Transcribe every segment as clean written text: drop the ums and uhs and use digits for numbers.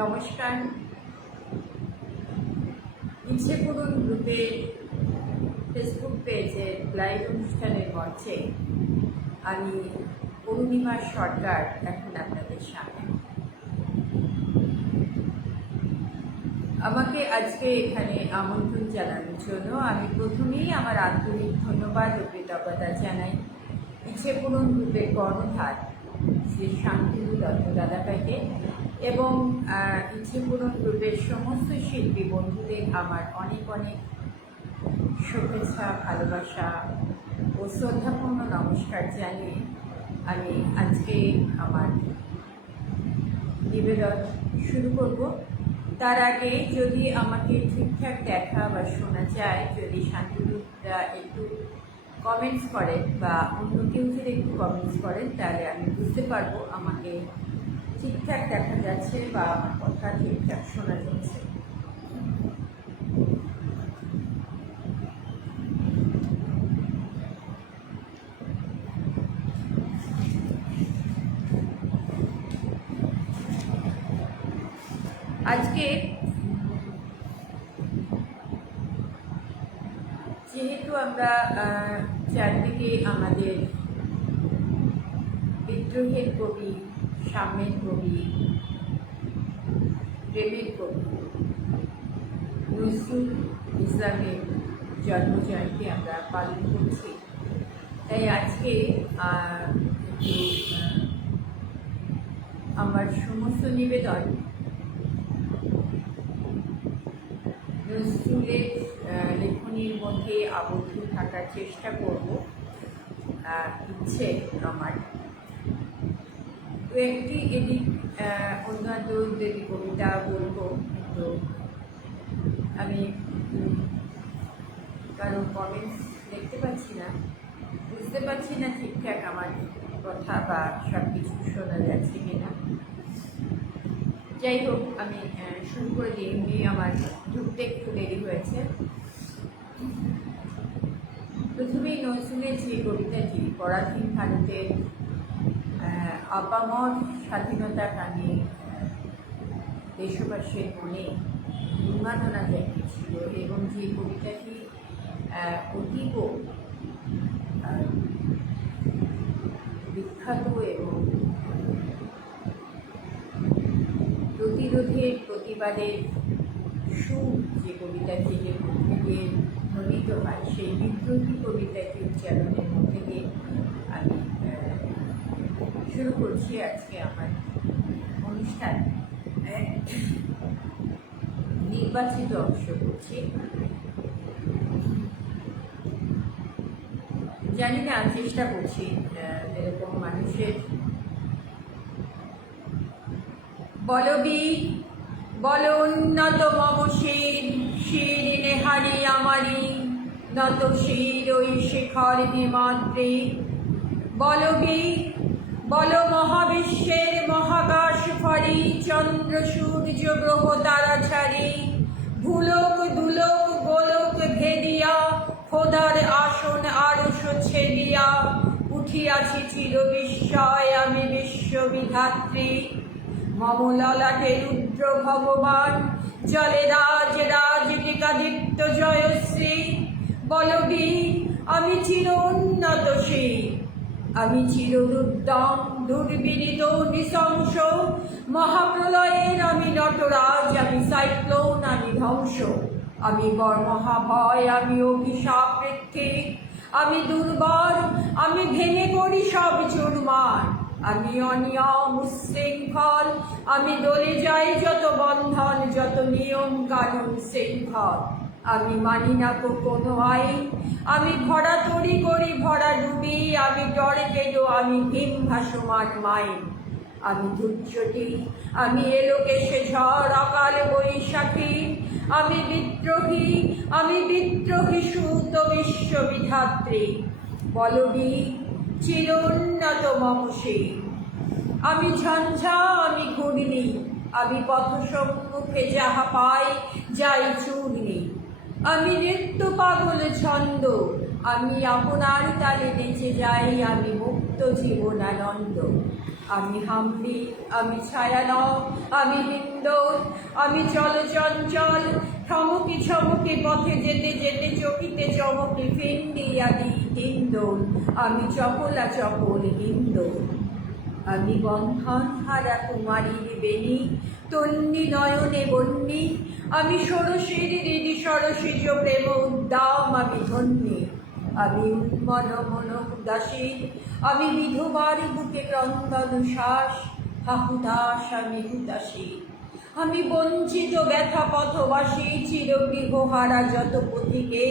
নমস্কার। ইচ্ছে পূরণ গ্রুপের ফেসবুক পেজের লাইভ অনুষ্ঠানের মঞ্চে আমি অরুণিমা সরকার এখন আপনাদের সামনে। আমাকে আজকে এখানে আমন্ত্রণ জানানোর জন্য আমি প্রথমেই আমার আন্তরিক ধন্যবাদ ও কৃতজ্ঞতা জানাই ইচ্ছে পূরণ গ্রুপের কর্ণধার শ্রী শান্তনু দত্ত দাদাভাইকে এবং ইচ্ছে পূরণ গ্রুপের সমস্ত শিল্পী বন্ধুদের আমার অনেক অনেক শুভেচ্ছা, ভালোবাসা ও শ্রদ্ধাপূর্ণ নমস্কার জানিয়ে আমি আজকে আমার নিবেদন শুরু করব। তার আগে যদি আমাকে ঠিকঠাক দেখা বা শোনা যায়, যদি শান্তনুদা একটু কমেন্টস করেন বা অন্য কেউ যদি একটু কমেন্টস করেন, তাহলে আমি বুঝতে পারবো আমাকে ঠিকঠাক দেখা যাচ্ছে বা আমার কথা ঠিকঠাক শোনা যাচ্ছে। আজকে যেহেতু আমরা চারদিকে আমাদের বিদ্রোহের কবি, সাম্যের কবি, প্রেমের কবি নজরুল ইসলামের জন্মজয়ন্তী আমরা পালন করছি, তাই আজকে আমার সমস্ত নিবেদন নজরুলের লেখনীর মধ্যে আবদ্ধ থাকার চেষ্টা করব। ইচ্ছে আমার একটি এদিক অন্যান্য যদি কবিতা বলবো, তো আমি কারো কমেন্টস দেখতে পাচ্ছি না, বুঝতে পারছি না ঠিকঠাক আমার কথা বা সব কিছু শোনা যাচ্ছে কিনা। যাই হোক, আমি শুরু করে দিই। এমনি আমার ঢুকতে একটু দেরি হয়েছে। প্রথমেই নজরুলের যে কবিতাটি পরাধীন ভারতের আপামর স্বাধীনতাকামী দেশবাসীর মনে উন্মাদনা জাগিয়েছিল এবং যে কবিতাটি অতীব বিখ্যাত এবং প্রতিরোধের প্রতিবাদের সুর যে কবিতাটির মধ্যে দিয়ে ধ্বনিত হয়, সেই বিদ্রোহী কবিতাটি উচ্চারণের মধ্যে দিয়ে আমি শুরু করছি আজকে আমার অনুষ্ঠান। নির্বাচিত অংশ করছি। জানি না, চেষ্টা করছি এরকম মানুষের বলবীর বল উন্নত মম শির, শির নেহারি আমারি নত শির ওই শিখর হিমাদ্রি। বলবীর বল মহাবিশ্বের মহাকাশ ফারি, চন্দ্র সূর্য গ্রহ তারা ছাড়ি। ভুলোক দুলোক গোলক ভেদিয়া, খোদার আসন আরশ ছেদিয়া। উঠিয়াছি চির বিস্ময় আমি বিশ্ববিধাত্রী। মম ললাটে রুদ্র ভগবান, জলে রাজ রাজটিকাদিত্য জয়শ্রী। বলবীর আমি চির উন্নতশীল, আমি চির দুর্দম দুর্বিনীত নৃশংস। মহাপ্রলয়ের আমি নটরাজ, আমি সাইক্লোন, আমি ধ্বংস। আমি মহাভয়, আমি অভিশাপ ঋত্বিক। আমি দুর্বল, আমি ভেঙে পড়ি সব চুরমার। আমি অনিয়ম উচ্ছৃঙ্খল, আমি দলে যাই যত বন্ধন, যত নিয়ম কানুন শৃঙ্খল। আমি মানি না কোনো আইন, আমি ভরা তরি করি ভরা ডুবি। আমি ডরে পেল, আমি ভীম ভাসমান মাইন। আমি ধূর্যটি, আমি এলোকেশে ঝড় অকাল বৈশাখী। আমি বিদ্রোহী, আমি বিদ্রোহী সুত বিশ্ববিধাত্রী। বলবীর চির উন্নত মম শির। আমি ঝঞ্ঝা, আমি ঘূর্ণি, আমি পথ সম্মুখে যাহা পাই যাই চূর্ণি। আমি নৃত্য পাগল ছন্দ, আমি আপনার তালে নেচে যাই। আমি মুক্ত জীবনানন্দ। আমি হাম্বি, আমি ছায়ানব, আমি হিন্দোল, আমি চলচঞ্চল, ঠমকি ছমকি পথে যেতে যেতে চকিতে চমকে ফিন্দি আদি হিন্দোল, আমি চপলা চপল হিন্দোল। আমি বন্ধন হারা কুমারীর বেণী, তন্নি নয়নে বন্যী, আমি ষোড়শীর হৃদি সরসিজ প্রেম উদ্দাম, আমি ধন্যী। আমি উন্মন মন উদাসীন, আমি বিধবার বুকে ক্রন্দন শ্বাস, হাহুতাস আমি হুতাসী। আমি বঞ্চিত ব্যথা পথবাসী, চিরগৃহহারা যত পথিকে,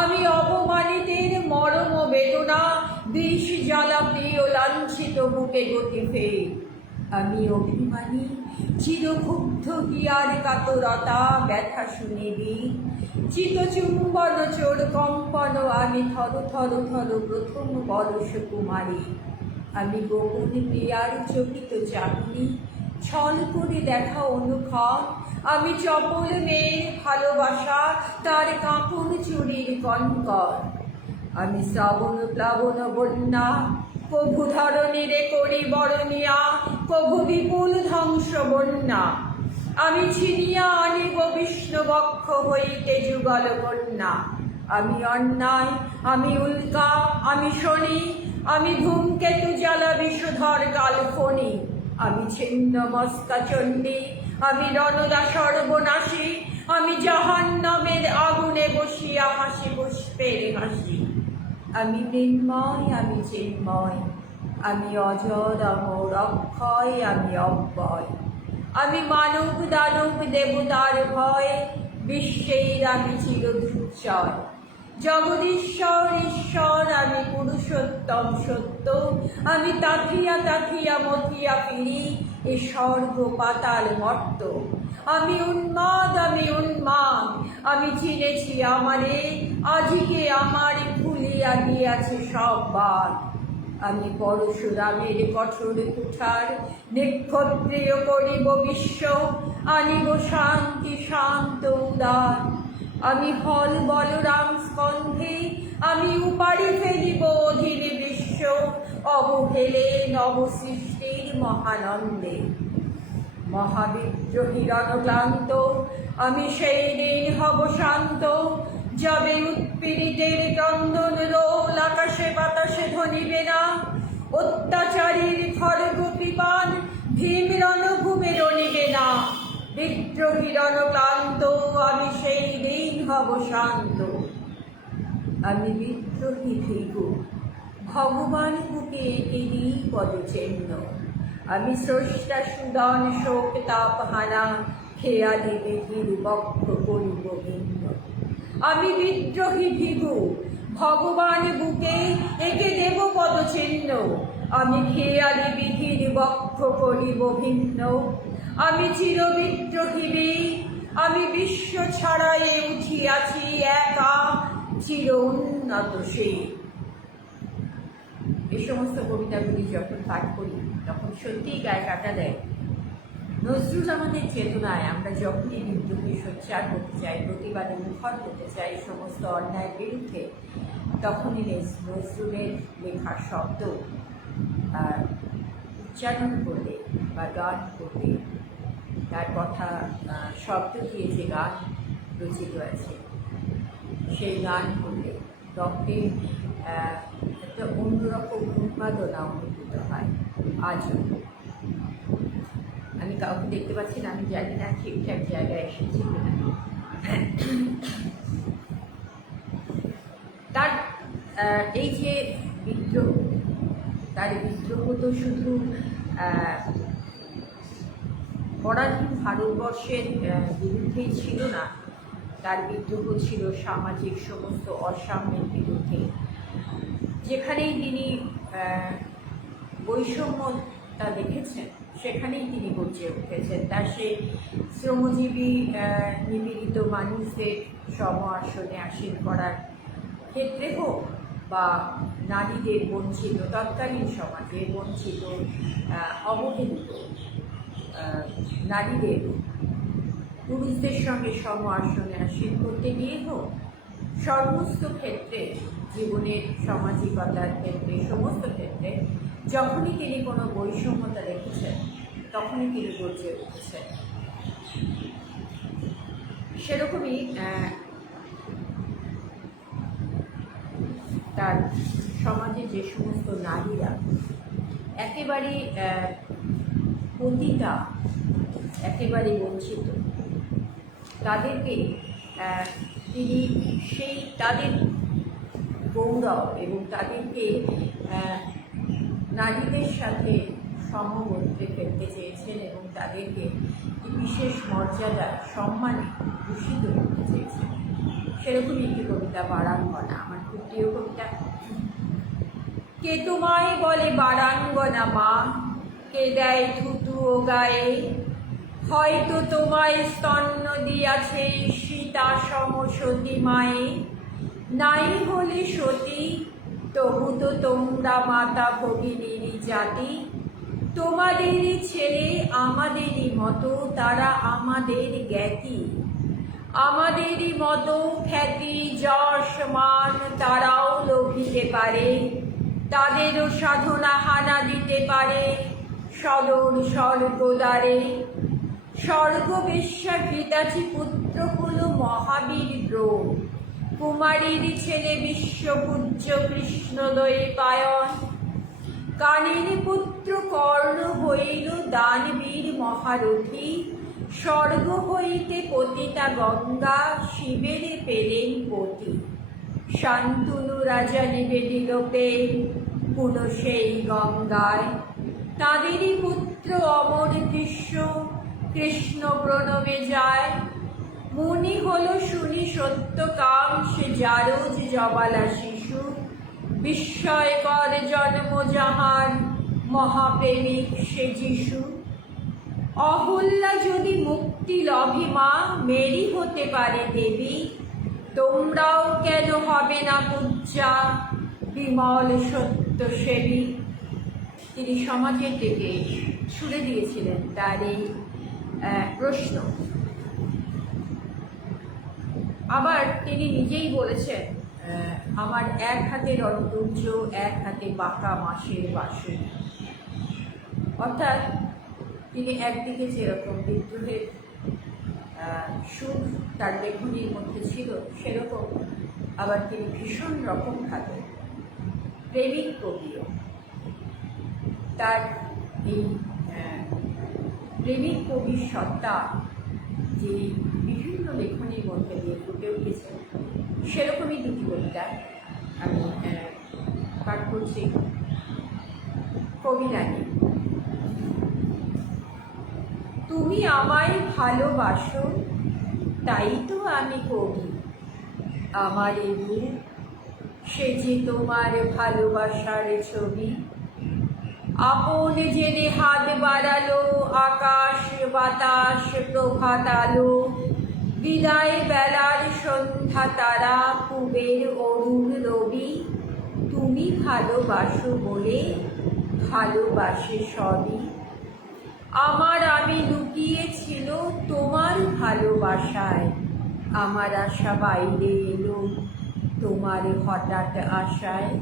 আমি অপমানিতের মরম বেদনা, বিষ জ্বালা প্রিয় লাঞ্ছিত বুকে গতিফে। আমি অভিমানী, চিরক্ষুব্ধ হিয়ার কাতরতা, ব্যথা শুনিবি চিতচুম্বন চোর কম্পন, আমি থর থর থর প্রথম বরস কুমারী। আমি গোপন প্রিয়ার চকিত চাকনি, ছল করে দেখা অনুক্ষণ, আমি চপল মেয়ের ভালোবাসা, তার কাঁপন চুরির কনকর। আমি শ্রাবণ প্লাবন বন্যা, প্রভু ধরণীরে করি বরণিয়া, প্রভু বিপুল ধ্বংস বন্যা। আমি ছিনিয়া আনিব বিষ্ণুবক্ষ হইতে যুগল কন্যা। আমি অন্যায়, আমি উল্কা, আমি শনি, আমি ধূমকেতু জ্বালা বিষধর কালফণি। আমি ছিন্ন মস্তা চণ্ডী, আমি রণদা সর্বনাশী, আমি জাহান্নামের আগুনে বসিয়া হাসি পুষ্পের হাসি। আমি মৃন্ময়, আমি চিন্ময়, আমি অজর অমর অক্ষয়, আমি অব্যয়। আমি মানব দানব দেবতার ভয়, বিশ্বের আমি চিরদুচ্চয়। জগদীশ্বর ঈশ্বর, আমি পুরুষোত্তম সত্য, আমি তাথিয়া তাথিয়া মথিয়া ফিরি এ স্বর্গ পাতাল মর্ত। আমি উন্মাদ, আমি উন্মাদ, আমি চিনেছি আমারে, আজকে আমার ভুলিয়া গিয়াছে সব বাদ। আমি পরশুরামের কঠোর কুঠার, নিক্ষত্রিয় করিব বিশ্ব, আনিব শান্তি শান্ত উদার। আমি হল বলরাম স্কন্ধে, আমি উপাড়ি ফেলিব অধীনে বিশ্ব, অবহেলে নবসৃষ্টির মহানন্দে। মহাবিদ্রোহী রণক্লান্ত, আমি সেই দিন হব শান্ত, যাবে উৎপীড়িতের ক্রন্দন রোল, আকাশে বাতাসে ধ্বনিবে না। অত্যাচারীর খড়গ কৃপান, ভীম রণভূমে রণিবে না। বিদ্রোহী রণক্লান্ত, আমি সেই দিন হব শান্ত। আমি বিদ্রোহী ভিখু, ভগবান বুকে তিনি পদচিহ্ন। আমি স্রষ্টা সুদান শোক তাপহানা, খেয়ালি বিধির বক্ষ করিব ভিন্ন। আমি বিদ্রোহী ভিখু, ভগবান বুকে একে দেব পদচিহ্ন। আমি খেয়ালি বিধির বক্ষ করিব ভিন্ন। আমি চিরবিদ্রোহী বীর, আমি বিশ্ব ছাড়াইয়ে উঠিয়াছি একা, চির উন্নত সেই। এই সমস্ত কবিতাগুলি যখন পাঠ করি তখন সত্যিই গায়ে কাটা দেয়। নজরুল আমাদের চেতনায় আমরা যখনই বিদ্রোহী সোচ্চার হতে চাই, প্রতিবাদে মুখর হতে চাই সমস্ত অন্যায়ের বিরুদ্ধে, তখনই নজরুলের লেখা শব্দ উচ্চারণ করলে বা গান করলে, তার কথা শব্দ দিয়ে যে গান রচিত আছে সেই গান করলে রক্তে একটা অন্যরকম উন্মাদনা অনুভূত হয়। আজও আমি কাউকে দেখতে পাচ্ছি না, আমি জানি না ঠিকঠাক জায়গায় এসেছি কিনা। তার এই যে বিদ্রোহ, তার বিদ্রোহ তো শুধু পরাধীন ভারতবর্ষের বিরুদ্ধেই ছিল না, তার বিদ্রোহ ছিল সামাজিক সমস্ত অসাম্যের বিরুদ্ধে। যেখানেই তিনি বৈষম্যতা দেখেছেন সেখানেই তিনি গর্জে উঠেছেন। তার সেই শ্রমজীবী নিপীড়িত মানুষদের সম আসনে আসীন করার ক্ষেত্রে হোক, বা নারীদের বঞ্চিত, তৎকালীন সমাজে বঞ্চিত অবহেলিত নারীদের পুরুষদের সঙ্গে সম আসনে আসীন করতে গিয়ে হোক, সমস্ত ক্ষেত্রে জীবনের সামাজিকতার ক্ষেত্রে সমস্ত ক্ষেত্রে যখনই তিনি কোনো বৈষম্যতা দেখেছেন তখনই তিনি গর্জে উঠেছেন। সেরকমই তার সমাজে যে সমস্ত নারীরা একেবারে পতিতা, একেবারে বঞ্চিত, তাদেরকে তিনি সেই তাদের গৌরব এবং তাদেরকে নারীদের সাথে সমবর্তে ফেলতে চেয়েছেন এবং তাদেরকে বিশেষ মর্যাদা সম্মানে ভূষিত করতে চেয়েছেন। সেরকমই একটি কবিতা বারাঙ্গনা, আমার খুব প্রিয় কবিতা। কে তোমায় বলে বারাঙ্গনা মা, কে দেয় থুতু ও গায়ে, হয়তো তোমায় স্তন্য দিয়াছে সীতা সম সতী মায়ে। নাই হলে সতী তবু তো তোমরা মাতা ভগিনীর জাতি, তোমাদেরই ছেলে আমাদেরই মতো, তারা আমাদের জ্ঞাতি। আমাদেরই মতো খ্যাতি যশ মান তারাও লোভিতে পারে, তাদেরও সাধনা হানা দিতে পারে সদর স্বর্গদ্বারে। স্বর্গবেশ্যা ঘৃতাচি পুত্র হল মহাবীর ব্রণ, কুমারীর ছেলে বিশ্বপূজ্য কৃষ্ণদয়ে পায়ন। কানের পুত্র কর্ণ হইল দানবীর মহারথী, স্বর্গ হইতে পতিতা গঙ্গা শিবের পেলেন পতি। শান্তনু রাজা নিবেদিল প্রেম পুন সেই গঙ্গায়, তাঁদেরই পুত্র অমর কৃষ্ণ কৃষ্ণ প্রণবে যায়। মুনি হল শুনি সত্যকাম সে জারজ জবালা শিশু, বিস্ময়কর জন্ম যাহার মহাপ্রেমিক সে যিশু। অহল্যা যদি মুক্তি লভে মা, মেরি হতে পারে দেবী, তোমরাও কেন হবে না পূজ্যা বিমল সত্যসেবী। তিনি সমাজের দিকে ছুড়ে দিয়েছিলেন তার এই প্রশ্ন। আবার তিনি নিজেই বলেছেন, আমার এক হাতের অন্তর্য, এক হাতে বাঁকা মাসের বাঁশরি। অর্থাৎ তিনি একদিকে যেরকম বিদ্রোহের সুর তার লেখনীর মধ্যে ছিল, সেরকম আবার তিনি ভীষণ রকমভাবে প্রেমিক কবিও। তার এই প্রেমিক কবির সত্তা যে বিভিন্ন লেখনীর মধ্যে দিয়ে ফুটে উঠেছে, সেরকমই দুটি কবিতা আমি পাঠ করছি। কবিরানী। তুমি আমায় ভালোবাসো তাই তো আমি কবি, আমার এই রূপ সে যে তোমার ভালোবাসার ছবি। আপন জেনে হাত বাড়ালো আকাশ বাতাস প্রভাত আলো, বিদায় বেলার সন্ধ্যা তারা পূবের অরুণ রবি। তুমি ভালোবাসো বলে ভালোবাসে সবই, আমার আমি লুকিয়েছিল তোমার ভালোবাসায়। আমার আশা বাইরে এলো তোমার হঠাৎ আশায়।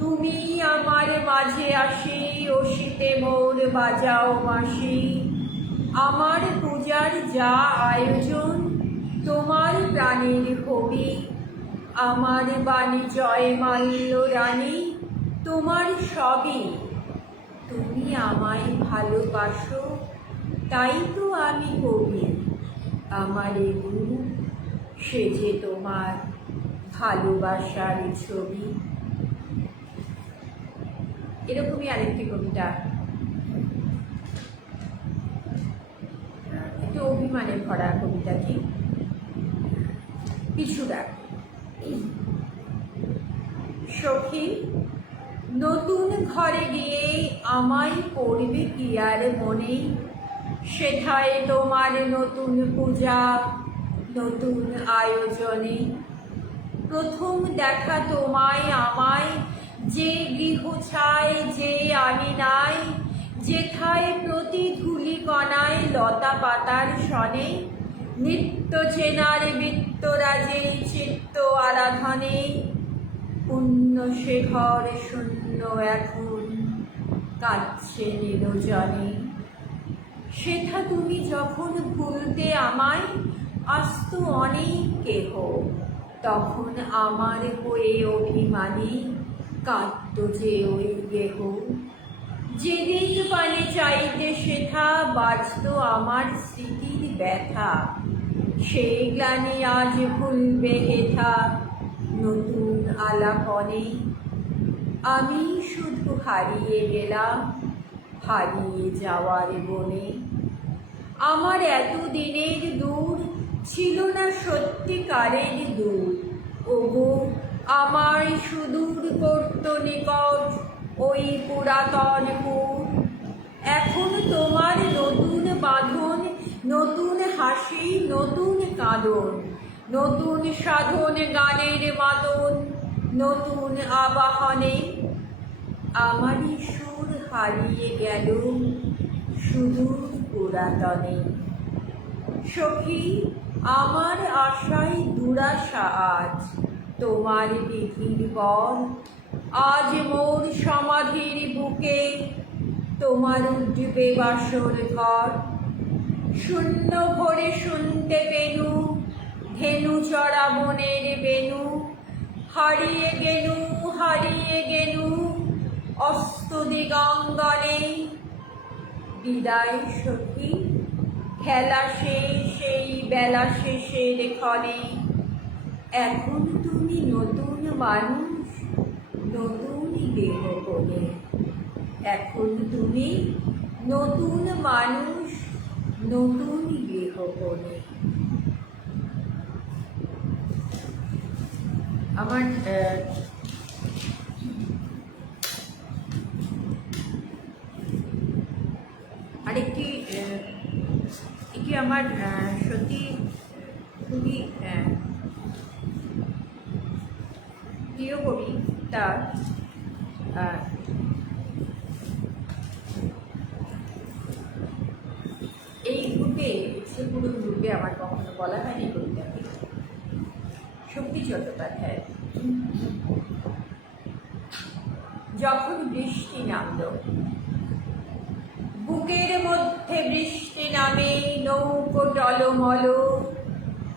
তুমি আমার মাঝে আসি অসিতে মোর বাজাও বাঁশি, আমার পূজার যা আয়োজন তোমার প্রাণের হবি। আমার বাণী জয় মাল্য রানী তোমার সবই, তুমি আমায় ভালোবাসো তাই তো আমি কবি, আমার এই রূপ সে যে তোমার ভালোবাসার ছবি। এরকমই আরেকটি কবিতা, একটু অভিমানে ভরা কবিতাটি। পিছুডাক। সখী, নতুন ঘরে গিয়ে আমায় পড়বে কি আর মনে, সেথায় তোমার নতুন পূজা নতুন আয়োজনে। প্রথম দেখা তোমায় আমায় যে গৃহ ছায় যে আঙিনায়, যেথায় প্রতি ধূলি কণায় লতা পাতার সনে, নিত্য চেনার বৃত্তরাজে চিত্ত আরাধনে। পুণ্য সে ঘর শূন্য এখন কাঁদছে নিরজনে। সেথা তুমি যখন ভুলতে আমায়, আসতো অনেক কেহ, তখন আমার হয়ে অভিমানী কাঁদত যে ওই গেহ। যেদিন পানে চাইতে সেথা বাজত আমার স্মৃতির ব্যথা, সেই গ্লানি আজ ভুলবে হেথা নতুন আলাপনে। আমি শুধু হারিয়ে গেলাম হারিয়ে যাওয়ার বনে। আমার এতদিনের দূর ছিল না সত্যিকারের দূর, ওগো আমায় সুদূর করত নিকট ওই পুরাতন পুর। এখন তোমার নতুন বাঁধন, নতুন হাসি, নতুন কাঁদন, নতুন সাধন গানের মাদন, নতুন আবাহনে। আমারই সুর হারিয়ে গেল সুদূর পুরাতনে। সখী আমার আশায় দুরাশা আজ, তোমার বিধির বর। আজ মোর সমাধির বুকে তোমার উঠবে বাসর ঘর। শূন্য ভরে শুনতে পেনু ধেনু চড়া বনের বেনু। হারিয়ে গেনু হারিয়ে গেনু অস্ত দিগঙ্গনে। বিদায় সখী, খেলা শেষ সেই বেলা শেষের ক্ষণে। এখন তুমি নতুন মানুষ নতুন দেহ কোণে। এখন তুমি নতুন মানুষ নতুন দেহ কোণে। আমার আরেকটি এটি আমার সত্যি খুবই প্রিয় কবি। তার এই গ্রুপে সে পুরো গ্রুপে আমার কখনো বলা হয়নি কবিতাকে। শক্তি চট্টোপাধ্যায়। যখন বৃষ্টি নামল, বুকের মধ্যে বৃষ্টি নামে নৌকো টলমল।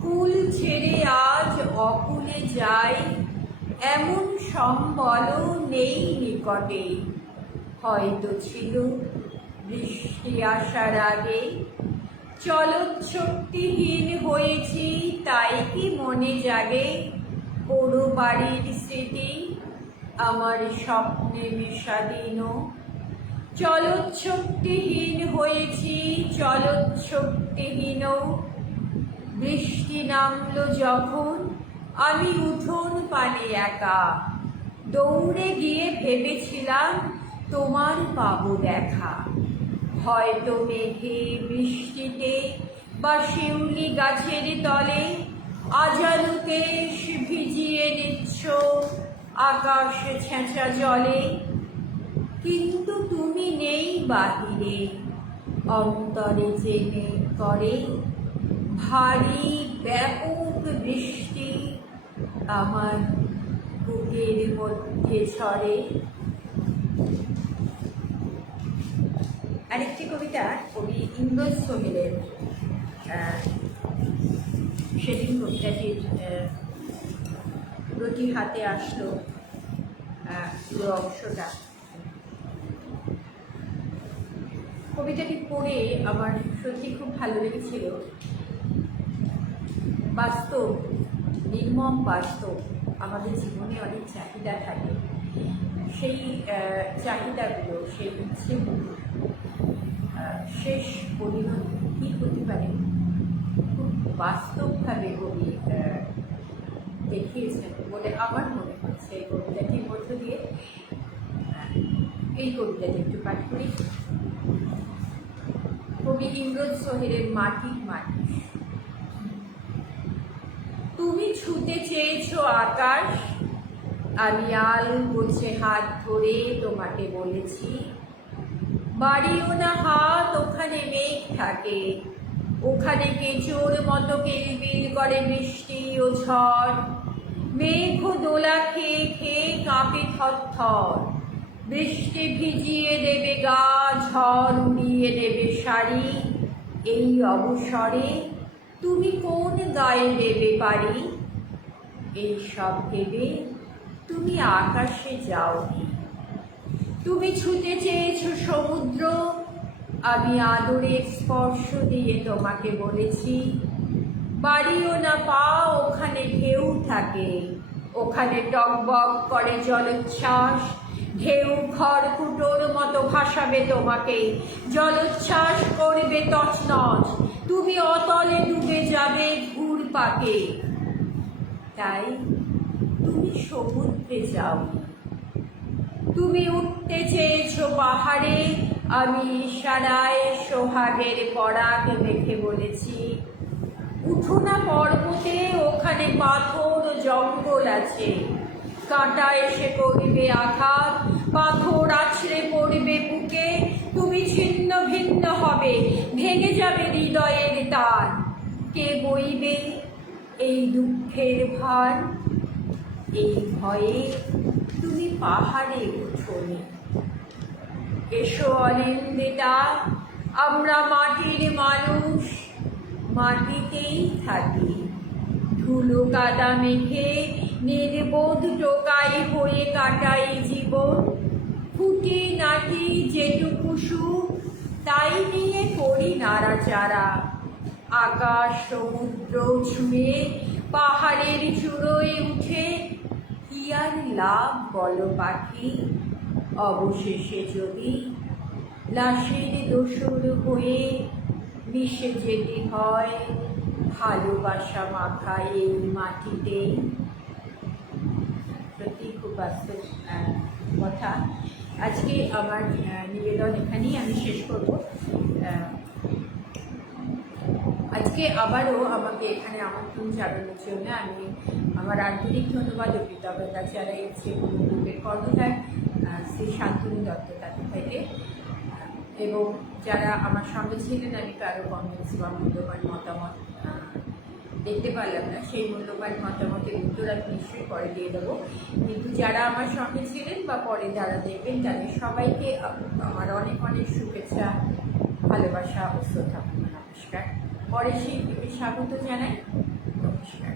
কুল ছেড়ে আজ অকুলে যায় এমন সম্বল নেই নিকটে। হয়তো ছিল বৃষ্টি আসার আগে। চলৎশক্তিহীন হয়েছি তাই কি মনে জাগে পোড়ো বাড়ির স্মৃতি আমার স্বপ্নে বিষাদীন। চলৎশক্তিহীন হয়েছি চলৎশক্তিহীন। বৃষ্টি নামলো যখন আমি উঠোন পানে একা। দৌড়ে গিয়ে ভেবেছিলাম তোমার পাবো দেখা। হয়তো মেঘে বৃষ্টিতে বা শিউলি গাছের তলে আজারু কেশ ভিজিয়ে নিচ্ছ আকাশ ছেঁচা জলে। কিন্তু তুমি নেই বাহিরে, অন্তরে জেনে করে ভারী ব্যাপক বৃষ্টি আমার বুকের মধ্যে ঝরে। আরেকটি কবিতা কবি ইন্দ্রজ সোহেলের। সেদিন কবিতাটির পুরোটি হাতে আসলো, পুরো অংশটা। কবিতাটি পড়ে আমার সত্যি খুব ভালো লেগেছিল। বাস্তব, নির্মম বাস্তব। আমাদের জীবনে অনেক চাহিদা থাকে, সেই চাহিদাগুলো, সেই ইচ্ছেগুলো শেষ পরিণতি কী হতে পারে খুব বাস্তবভাবে কবি দেখিয়েছেন বলে আমার মনে হচ্ছে। এই কবিতাটির মধ্য দিয়ে এই কবিতাটি একটু পাঠ করি। কবি ইন্দ্রজ সোহেলের মাটির মানুষ। তুমি ছুতে চেয়েছো আকাশ, আমি আল গোছে হাত ধরে তোমাকে বলেছি বাড়িও না হাত, ওখানে মেঘ থাকে, ওখানে কেঁচোর মতো কিলবিল করে বৃষ্টি ও ঝড়। মেঘ ও দোলা খেয়ে খেয়ে কাঁপে থরথর, বৃষ্টি ভিজিয়ে দেবে গা, ঝড় উড়িয়ে দেবে শাড়ি, এই অবসরে তুমি কোন গায়ে দেবে পারি? এই সব ভেবে তুমি আকাশে যাওনি। তুমি ছুতে চেয়েছো সমুদ্র, আমি আদরের স্পর্শ দিয়ে তোমাকে বলেছি বাড়িও না পা, ওখানে ঢেউ থাকে, ওখানে টকবক করে জলোচ্ছ্বাস, ঢেউ খড়কুটোর মতো ভাসাবে তোমাকে, জলোচ্ছ্বাস করবে তছনছ, তুমি অতলে ডুবে যাবে ঘুরপাকে। তাই তুমি সমুদ্রে যাওনি। তুমি উঠতে চেয়েছো পাহাড়ে, আমি ইশারায় সোহাগের পরাগ মেখে বলেছি উঠো না পর্বতে, ওখানে পাথর জঙ্গল আছে, কাঁটা এসে করবে আঘাত, পাথর আছড়ে পড়বে বুকে, তুমি ছিন্ন ভিন্ন হবে, ভেঙে যাবে হৃদয়ের তার। কে বইবে এই দুঃখের ভার? এই ভয়ে তুমি পাহাড়ে ওঠোনি। এসো অনিন্দিতা, আমরা মাটির মানুষ, মাটিতেই থাকি, ধুলো কাদা মেখে নির্বোধ টোকাই হয়ে কাটাই জীবন, খুঁটি নাটি যেটুকু সুখ তাই নিয়ে করি নাড়াচাড়া, আকাশ সমুদ্র ছুঁয়ে পাহাড়ের চূড়োয় উঠে কি আর লাভ বলো পাখি? অবশেষে যদি লাশের দোসর হয়ে মিশে যেতে হয় ভালোবাসা মাখা এই মাটিতেই। সত্যি খুব বাস্তব কথা। আজকে আমার নিবেদন এখানেই আমি শেষ করব। আজকে আবারও আমাকে এখানে আমন্ত্রণ জানানোর জন্য আমি আমার আন্তরিক ধন্যবাদ ও কৃতজ্ঞতা জানাচ্ছি গ্রুপের কর্ণধার শ্রী শান্তনু দত্ত ভাইকে, এবং যারা আমার সঙ্গে ছিলেন। আমি কারো কমেন্টস বা মূল্যবান মতামত দেখতে পারলাম না, সেই মূল্যবান মতামতের উত্তর আমি নিশ্চয়ই পরে দিয়ে দেবো, কিন্তু যারা আমার সঙ্গে ছিলেন বা পরে যারা দেখবেন তাদের সবাইকে আমার অনেক অনেক শুভেচ্ছা, ভালোবাসা ও শ্রদ্ধা। নমস্কার। পরে শিল্পীকে স্বাগত জানাই। নমস্কার।